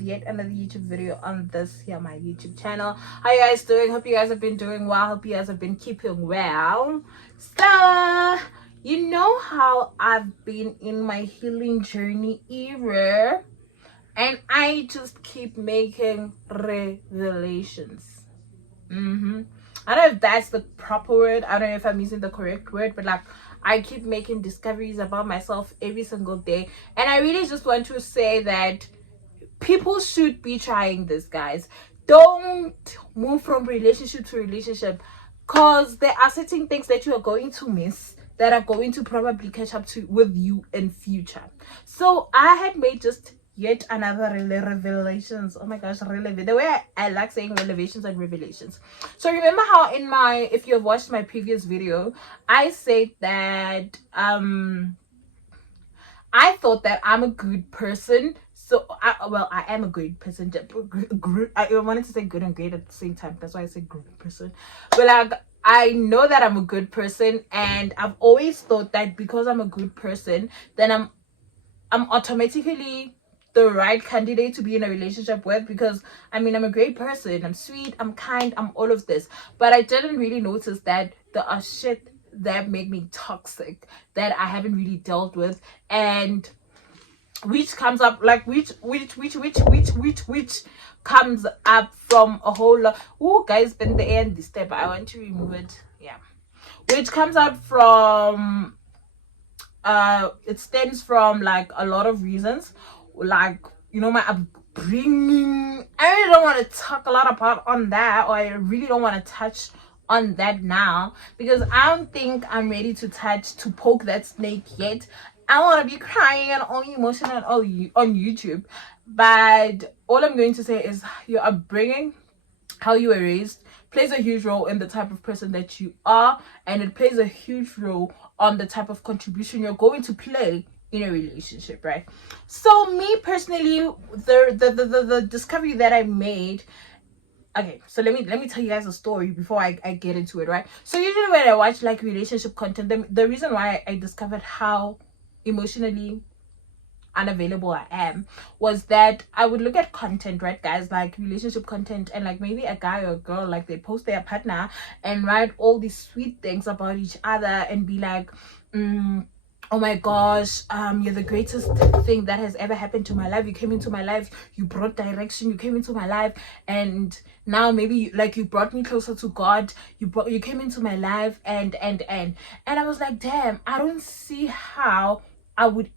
with yet another YouTube video on this here my YouTube channel. How you guys doing? Hope you guys have been doing well. Hope you guys have been keeping well. So you know how I've been in my healing journey era, and I just keep making revelations. I don't know if that's the proper word. I don't know if I'm using the correct word, but like I keep making discoveries about myself every single day. And I really just want to say that people should be trying this, guys. Don't move from relationship to relationship, because there are certain things that you are going to miss that are going to probably catch up to with you in future. So I had made just yet another revelations. Oh my gosh, the way I like saying revelations and revelations. So remember how in my, if you have watched my previous video, I said that I thought that I'm a good person. So I am a great person. I wanted to say good and great at the same time. That's why I said good person. But like, I know that I'm a good person, and I've always thought that because I'm a good person, then I'm automatically the right candidate to be in a relationship with, because I mean, I'm a great person, I'm sweet, I'm kind, I'm all of this. But I didn't really notice that there are shit that make me toxic that I haven't really dealt with, and which comes up like which comes up from a whole lot. Oh guys, bend the air and this step, I want to remove it. Yeah, which comes out from it stems from like a lot of reasons, like, you know, my upbringing. I really don't want to talk a lot about on that, or I really don't want to touch on that now, because I don't think I'm ready to poke that snake yet. I want to be crying and all emotional and all on YouTube. But all I'm going to say is your upbringing, how you were raised, plays a huge role in the type of person that you are, and it plays a huge role on the type of contribution you're going to play in a relationship, right? So me personally, the discovery that I made. Okay, so let me tell you guys a story before I get into it, right? So usually when I watch like relationship content, the reason why I discovered how emotionally unavailable I am was that I would look at content, right, guys, like relationship content, and like maybe a guy or a girl, like they post their partner and write all these sweet things about each other and be like, oh my gosh, you're the greatest thing that has ever happened to my life. You came into my life, you brought direction, you came into my life, and now maybe like you brought me closer to God. You came into my life, and I was like, damn, I don't see how I would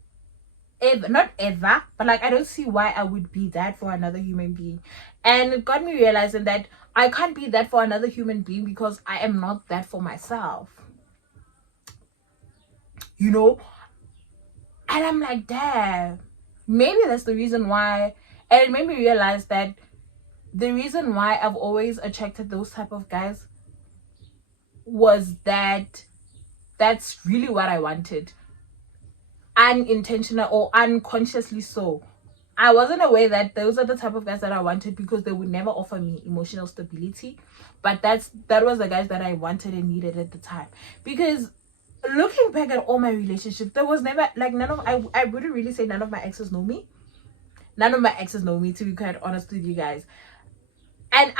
ever, not ever, but like I don't see why I would be that for another human being. And it got me realizing that I can't be that for another human being because I am not that for myself, you know. And I'm like, damn, maybe that's the reason why. And it made me realize that the reason why I've always attracted those type of guys was that that's really what I wanted, unintentional or unconsciously. So I wasn't aware that those are the type of guys that I wanted, because they would never offer me emotional stability. But that was the guys that I wanted and needed at the time. Because looking back at all my relationships, there was never like I wouldn't really say none of my exes know me. None of my exes know me, to be quite honest with you guys. And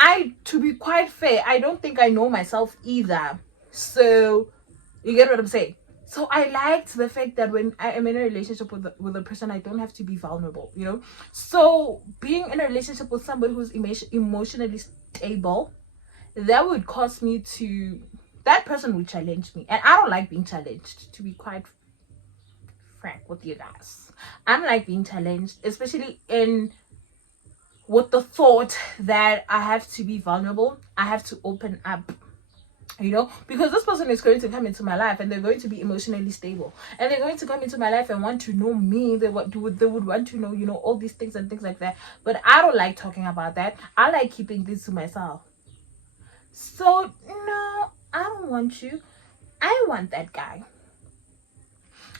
to be quite fair, I don't think I know myself either. So you get what I'm saying? So I liked the fact that when I am in a relationship with a person, I don't have to be vulnerable, you know? So being in a relationship with somebody who's emotionally stable, that would cause me to, that person would challenge me. And I don't like being challenged, to be quite frank with you guys. I don't like being challenged, especially with the thought that I have to be vulnerable, I have to open up, you know, because this person is going to come into my life and they're going to be emotionally stable, and they're going to come into my life and want to know me. They would want to know, you know, all these things and things like that. But I don't like talking about that. I like keeping this to myself. So no, I don't want you. I want that guy.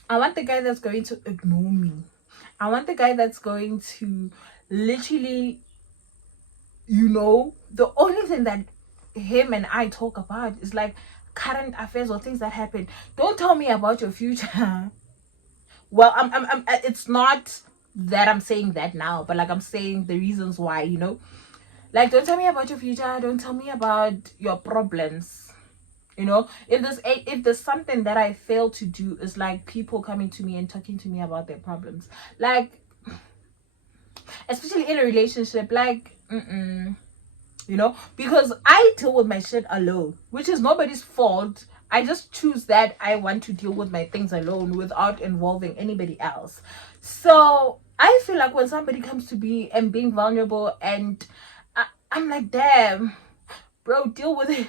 I want the guy that's going to ignore me. I want the guy that's going to literally, you know, the only thing that him and I talk about is like current affairs or things that happen. Don't tell me about your future. Well, it's not that I'm saying that now, but like I'm saying the reasons why, you know. Like, don't tell me about your future, don't tell me about your problems. You know, if there's something that I fail to do is like people coming to me and talking to me about their problems, like especially in a relationship, like you know, because I deal with my shit alone, which is nobody's fault. I just choose that I want to deal with my things alone without involving anybody else. So I feel like when somebody comes to me and being vulnerable, and I'm like, damn, bro, deal with it.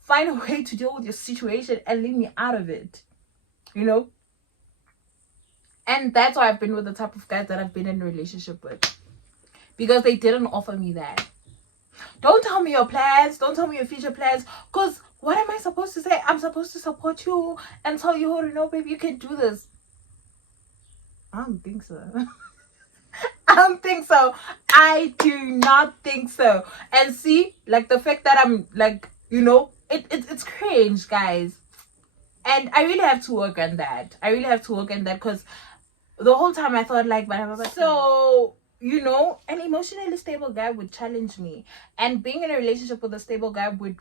Find a way to deal with your situation and leave me out of it, you know. And that's why I've been with the type of guys that I've been in a relationship with, because they didn't offer me that. Don't tell me your plans, don't tell me your future plans, because what am I supposed to say? I'm supposed to support you and tell you, oh no, baby, you can do this. I don't think so. I don't think so. I do not think so. And see, like the fact that I'm like, you know, it's cringe, guys. And I really have to work on that. I really have to work on that, because the whole time I thought like, so, you know, an emotionally stable guy would challenge me, and being in a relationship with a stable guy would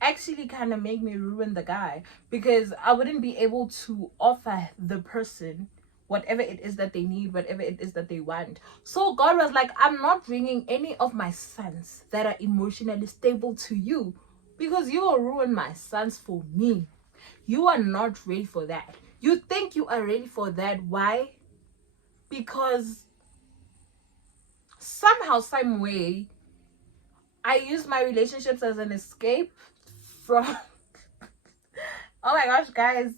actually kind of make me ruin the guy, because I wouldn't be able to offer the person whatever it is that they need, whatever it is that they want. So God was like, I'm not bringing any of my sons that are emotionally stable to you, because you will ruin my sons for me. You are not ready for that. You think you are ready for that. Why? Because somehow, some way, I use my relationships as an escape from oh my gosh, guys,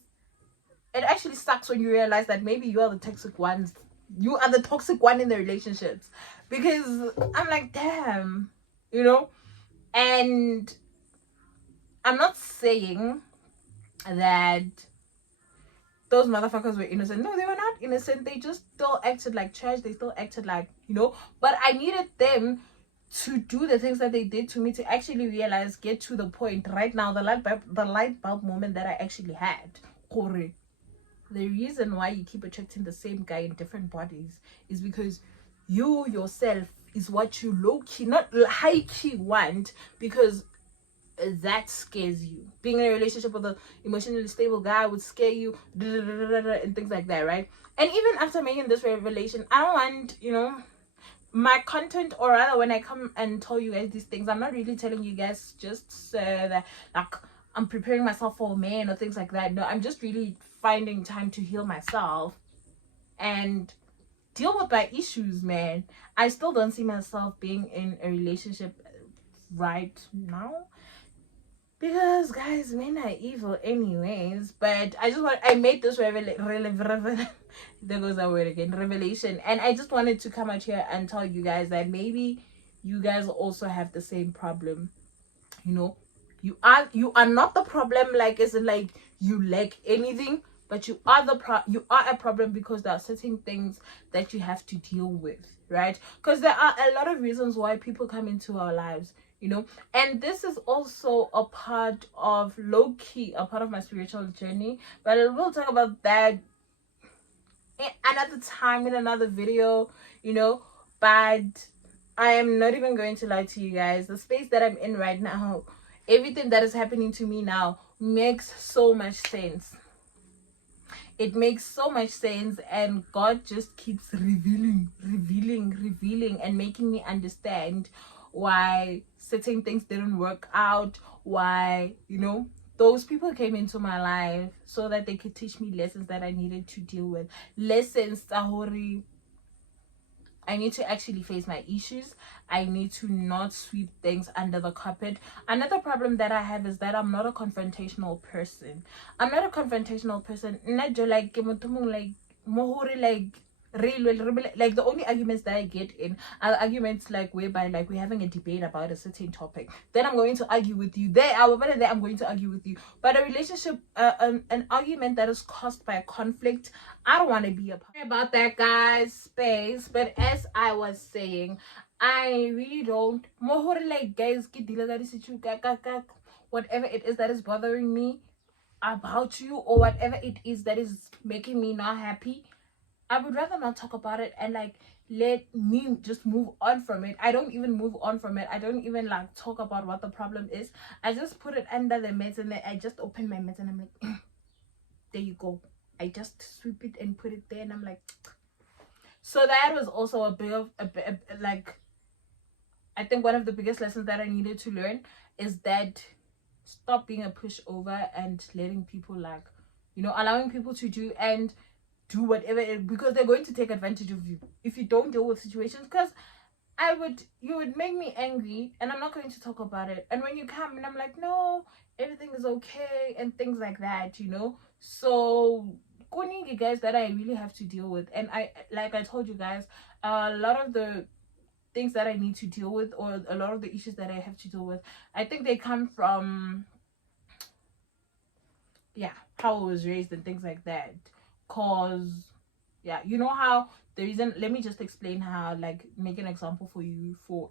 it actually sucks when you realize that maybe you are the toxic ones. You are the toxic one in the relationships, because I'm like, damn, you know. And I'm not saying that those motherfuckers were innocent. No, they were not innocent. They just still acted like trash. They still acted like, you know. But I needed them to do the things that they did to me to actually realize, get to the point right now, the light bulb moment that I actually had. Corey, the reason why you keep attracting the same guy in different bodies is because you yourself is what you low-key, not high-key want, because that scares you. Being in a relationship with an emotionally stable guy would scare you, and things like that, right? And even after making this revelation, I don't want, you know, my content, or rather when I come and tell you guys these things, I'm not really telling you guys just that like I'm preparing myself for a man or things like that. No, I'm just really finding time to heal myself and deal with my issues, man. I still don't see myself being in a relationship right now, because guys, men are evil anyways. But I made this there goes that word again, revelation, and I just wanted to come out here and tell you guys that maybe you guys also have the same problem, you know. You are not the problem, like isn't like you lack anything, but you are you are a problem, because there are certain things that you have to deal with, right? Because there are a lot of reasons why people come into our lives, you know. And this is also a part of low-key, a part of my spiritual journey, but we'll talk about that another time in another video, you know. But I am not even going to lie to you guys, the space that I'm in right now, everything that is happening to me now makes so much sense. It makes so much sense, and God just keeps revealing and making me understand why certain things didn't work out, why, you know, those people came into my life so that they could teach me lessons that I needed to deal with. Lessons, Tahori. I need to actually face my issues. I need to not sweep things under the carpet. Another problem that I have is that I'm not a confrontational person. I'm not a confrontational person. Not just like mohori, like the only arguments that I get in are arguments like whereby like we're having a debate about a certain topic. Then I'm going to argue with you. There, I'm going to argue with you. But a relationship, an argument that is caused by a conflict, I don't want to be a part about that, guys. Space. But as I was saying, I really don't. Mohori, like guys, whatever it is that is bothering me about you, or whatever it is that is making me not happy, I would rather not talk about it and like let me just move on from it. I don't even move on from it. I don't even like talk about what the problem is. I just put it under the meds, and then I just open my meds and I'm like, there you go. I just sweep it and put it there, and I'm like, so that was also a bit of like, I think one of the biggest lessons that I needed to learn is that stop being a pushover and letting people like, you know, allowing people to do and do whatever because they're going to take advantage of you if you don't deal with situations. Because you would make me angry and I'm not going to talk about it, and when you come and I'm like, no, everything is okay and things like that, you know. So you guys that I really have to deal with, and I, like I told you guys, a lot of the things that I need to deal with, or a lot of the issues that I have to deal with, I think they come from, yeah, how I was raised and things like that. Cause yeah, you know how the reason, let me just explain how, like, make an example for you for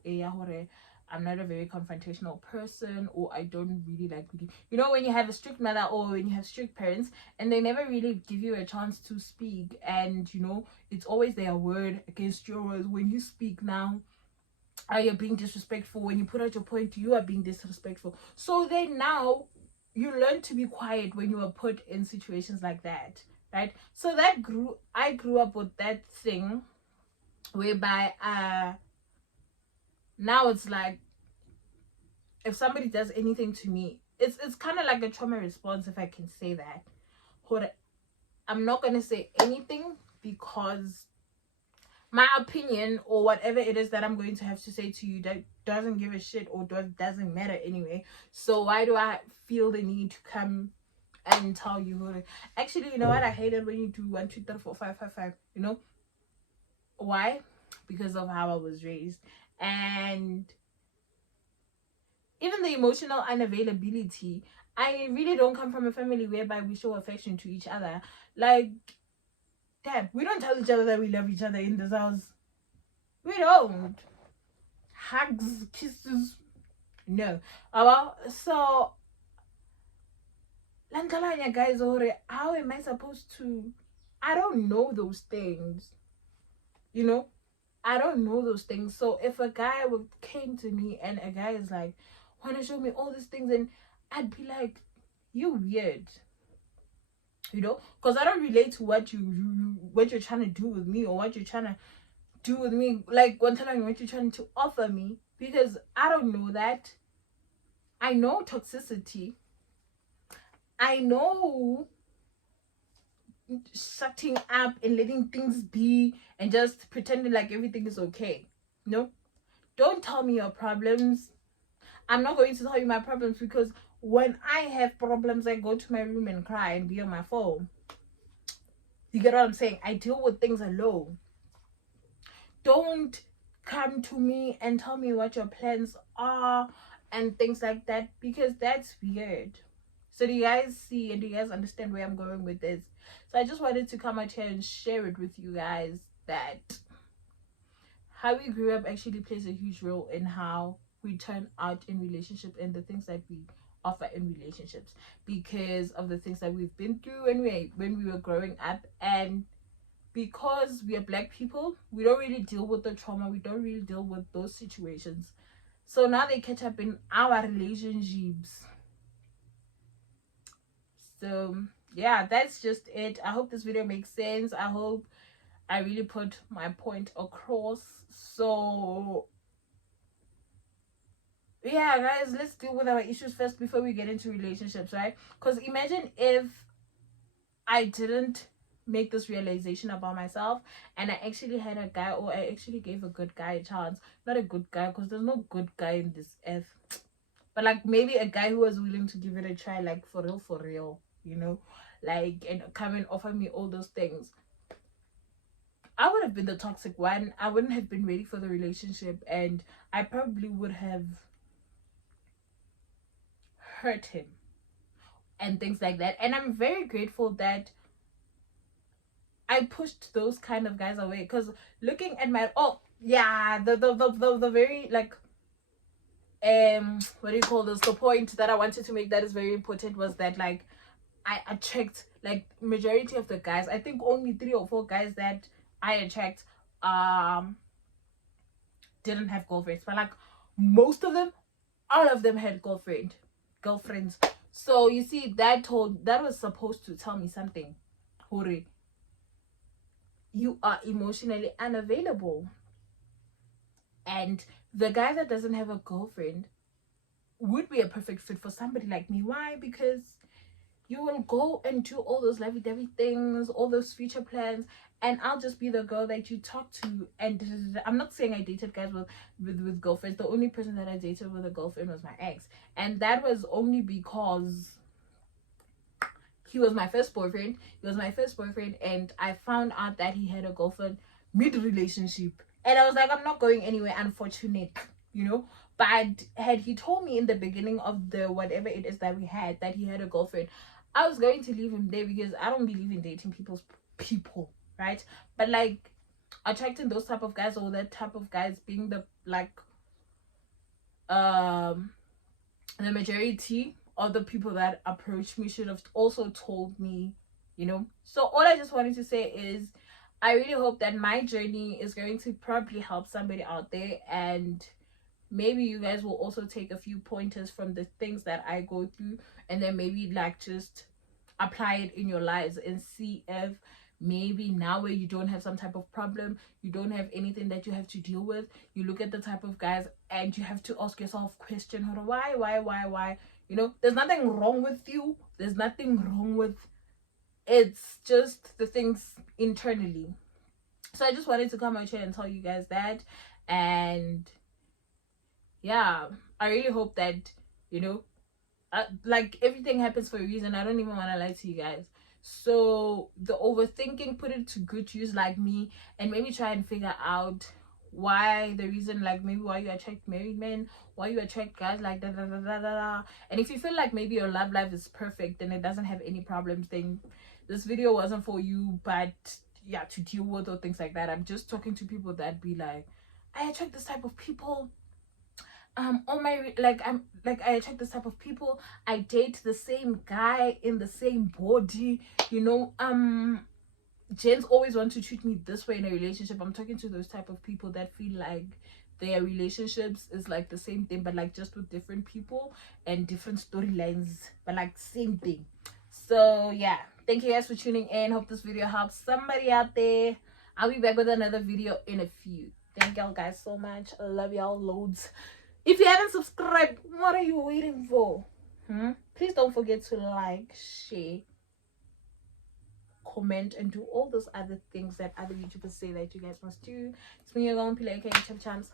I'm not a very confrontational person, or I don't really like really, you know, when you have a strict mother or when you have strict parents and they never really give you a chance to speak, and you know, it's always their word against yours. When you speak now, are you being disrespectful? When you put out your point, you are being disrespectful. So then now you learn to be quiet when you are put in situations like that, right? So I grew up with that thing whereby now it's like, if somebody does anything to me, it's kind of like a trauma response, if I can say that. I'm not gonna say anything because my opinion or whatever it is that I'm going to have to say to you that doesn't give a shit or doesn't matter anyway. So why do I feel the need to come and tell you? Actually, you know what? I hate it when you do 1, 2, 3, 4, 5, 5, 5. You know why? Because of how I was raised, and even the emotional unavailability. I really don't come from a family whereby we show affection to each other. Like, damn, we don't tell each other that we love each other in this house. We don't. Hugs, kisses, no. Well, so Lankalanya guys, how am I supposed to? I don't know those things. You know, I don't know those things. So if a guy came to me and a guy is like, wanna show me all these things, and I'd be like, you weird. You know, because I don't relate to what you're trying to do with me, or what you're trying to do with me, like one time what you're trying to offer me, because I don't know that. I know toxicity. I know shutting up and letting things be and just pretending like everything is okay. No, don't tell me your problems. I'm not going to tell you my problems, because when I have problems, I go to my room and cry and be on my phone. You get what I'm saying? I deal with things alone. Don't come to me and tell me what your plans are and things like that, because that's weird. So do you guys see and do you guys understand where I'm going with this? So I just wanted to come out here and share it with you guys, that how we grew up actually plays a huge role in how we turn out in relationships and the things that we offer in relationships, because of the things that we've been through when we were growing up. And because we are Black people, we don't really deal with the trauma, we don't really deal with those situations. So now they catch up in our relationships. So yeah, that's just it. I hope this video makes sense. I hope I really put my point across. So yeah, guys, let's deal with our issues first before we get into relationships, right? Because imagine if I didn't make this realization about myself and I actually had a guy, or I actually gave a good guy a chance. Not a good guy, because there's no good guy in this earth, but like maybe a guy who was willing to give it a try, like for real, you know, like, and come and offer me all those things. I would have been the toxic one. I wouldn't have been ready for the relationship, and I probably would have hurt him and things like that. And I'm very grateful that I pushed those kind of guys away, because looking at my the very like what do you call this, the point that I wanted to make that is very important was that, like, I attract, like majority of the guys, I think only 3 or 4 guys that I attract didn't have girlfriends, but like most of them, all of them had girlfriends. So you see, that was supposed to tell me something. Hore, you are emotionally unavailable. And the guy that doesn't have a girlfriend would be a perfect fit for somebody like me. Why? Because you will go and do all those lovey-dovey things, all those future plans, and I'll just be the girl that you talk to. And I'm not saying I dated guys with girlfriends. The only person that I dated with a girlfriend was my ex, and that was only because he was my first boyfriend. And I found out that he had a girlfriend mid-relationship, and I was like, I'm not going anywhere, unfortunate, you know. But had he told me in the beginning of the whatever it is that we had, that he had a girlfriend, I was going to leave him there, because I don't believe in dating people, right? But like attracting those type of guys, or that type of guys being the like the majority of the people that approached me should have also told me, you know. So all I just wanted to say is, I really hope that my journey is going to probably help somebody out there, and maybe you guys will also take a few pointers from the things that I go through, and then maybe like just apply it in your lives and see if maybe now, where you don't have some type of problem, you don't have anything that you have to deal with, you look at the type of guys and you have to ask yourself question, why, you know. There's nothing wrong with you, there's nothing wrong with, it's just the things internally. So I just wanted to come out here and tell you guys that. And yeah, I really hope that, you know, like everything happens for a reason. I don't even want to lie to you guys. So the overthinking, put it to good use, like me, and maybe try and figure out why, the reason, like maybe why you attract married men, why you attract guys like da da da da da. And if you feel like maybe your love life is perfect and it doesn't have any problems, then this video wasn't for you. But yeah, to deal with or things like that. I'm just talking to people that be like, I attract this type of people, all my I attract this type of people, I date the same guy in the same body, you know. Gents always want to treat me this way in a relationship. I'm talking to those type of people that feel like their relationships is like the same thing, but like just with different people and different storylines, but like same thing. So yeah, thank you guys for tuning in. Hope this video helps somebody out there. I'll be back with another video in a few. Thank y'all guys so much. I love y'all loads. If you haven't subscribed, what are you waiting for? Please don't forget to like, share, comment, and do all those other things that other YouTubers say that you guys must do. It's me, your girl, Pile, aka Chub Chams.